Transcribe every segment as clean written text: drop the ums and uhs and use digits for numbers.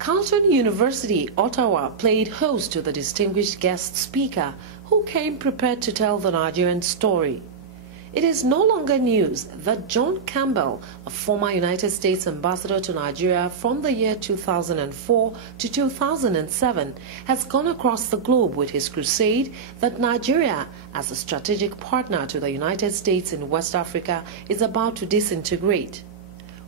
Carleton University, Ottawa, played host to the distinguished guest speaker who came prepared to tell the Nigerian story. It is no longer news that John Campbell, a former United States ambassador to Nigeria from the year 2004 to 2007, has gone across the globe with his crusade that Nigeria, as a strategic partner to the United States in West Africa, is about to disintegrate.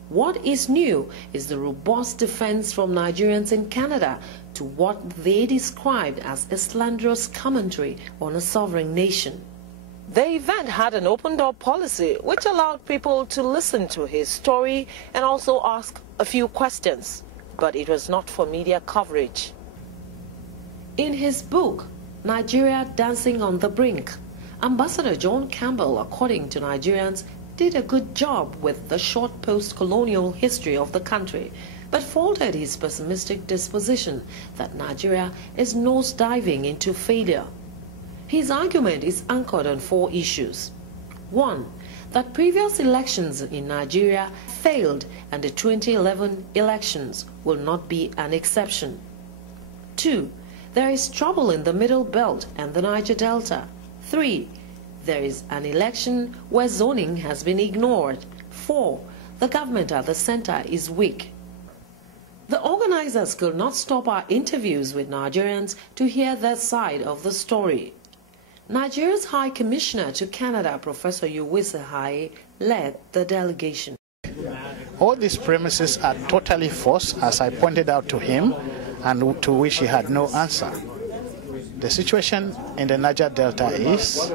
What is new is the robust defense from Nigerians in Canada to what they described as a slanderous commentary on a sovereign nation. The event had an open-door policy which allowed people to listen to his story and also ask a few questions, but it was not for media coverage. In his book, Nigeria Dancing on the Brink, Ambassador John Campbell, according to Nigerians, did a good job with the short post-colonial history of the country, but faulted his pessimistic disposition that Nigeria is nose-diving into failure. His argument is anchored on 4 issues. 1. That previous elections in Nigeria failed and the 2011 elections will not be an exception. 2. There is trouble in the Middle Belt and the Niger Delta. 3. There is an election where zoning has been ignored. 4. The government at the center is weak. The organizers could not stop our interviews with Nigerians to hear their side of the story. Nigeria's High Commissioner to Canada, Professor Uwise Haye, led the delegation. All these premises are totally false, as I pointed out to him, and to which he had no answer. The situation in the Niger Delta is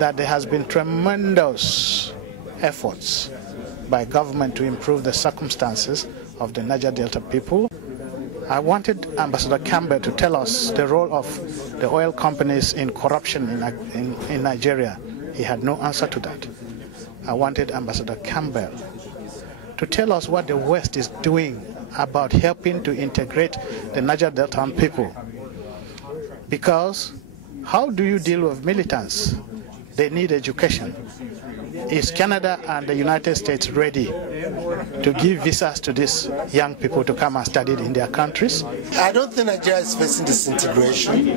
that there has been tremendous efforts by government to improve the circumstances of the Niger Delta people. I wanted Ambassador Campbell to tell us the role of the oil companies in corruption in Nigeria. He had no answer to that. I wanted Ambassador Campbell to tell us what the West is doing about helping to integrate the Niger Delta people. Because how do you deal with militants? They need education. Is Canada and the United States ready to give visas to these young people to come and study in their countries? I don't think Nigeria is facing disintegration.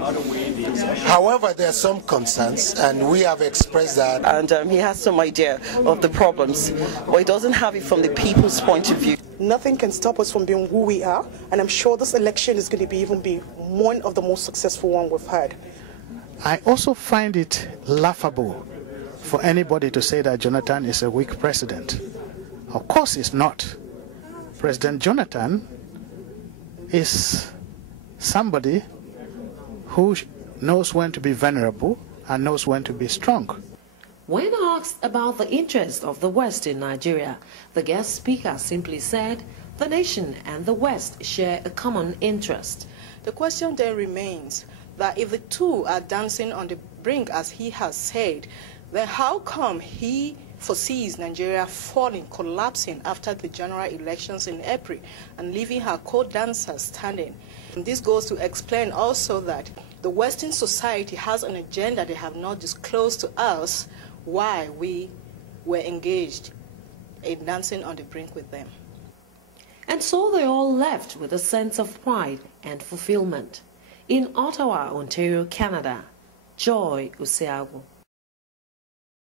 However, there are some concerns, and we have expressed that. And he has some idea of the problems, but he doesn't have it from the people's point of view. Nothing can stop us from being who we are, and I'm sure this election is going to be one of the most successful ones we've had. I also find it laughable for anybody to say that Jonathan is a weak president. Of course he's not. President Jonathan is somebody who knows when to be vulnerable and knows when to be strong. When asked about the interest of the West in Nigeria, the guest speaker simply said, the nation and the West share a common interest. The question then remains that if the two are dancing on the brink, as he has said, then how come he foresees Nigeria falling, collapsing after the general elections in April and leaving her co-dancers standing? And this goes to explain also that the Western society has an agenda they have not disclosed to us why we were engaged in dancing on the brink with them. And so they all left with a sense of pride and fulfillment. In Ottawa, Ontario, Canada, Joy Useagu.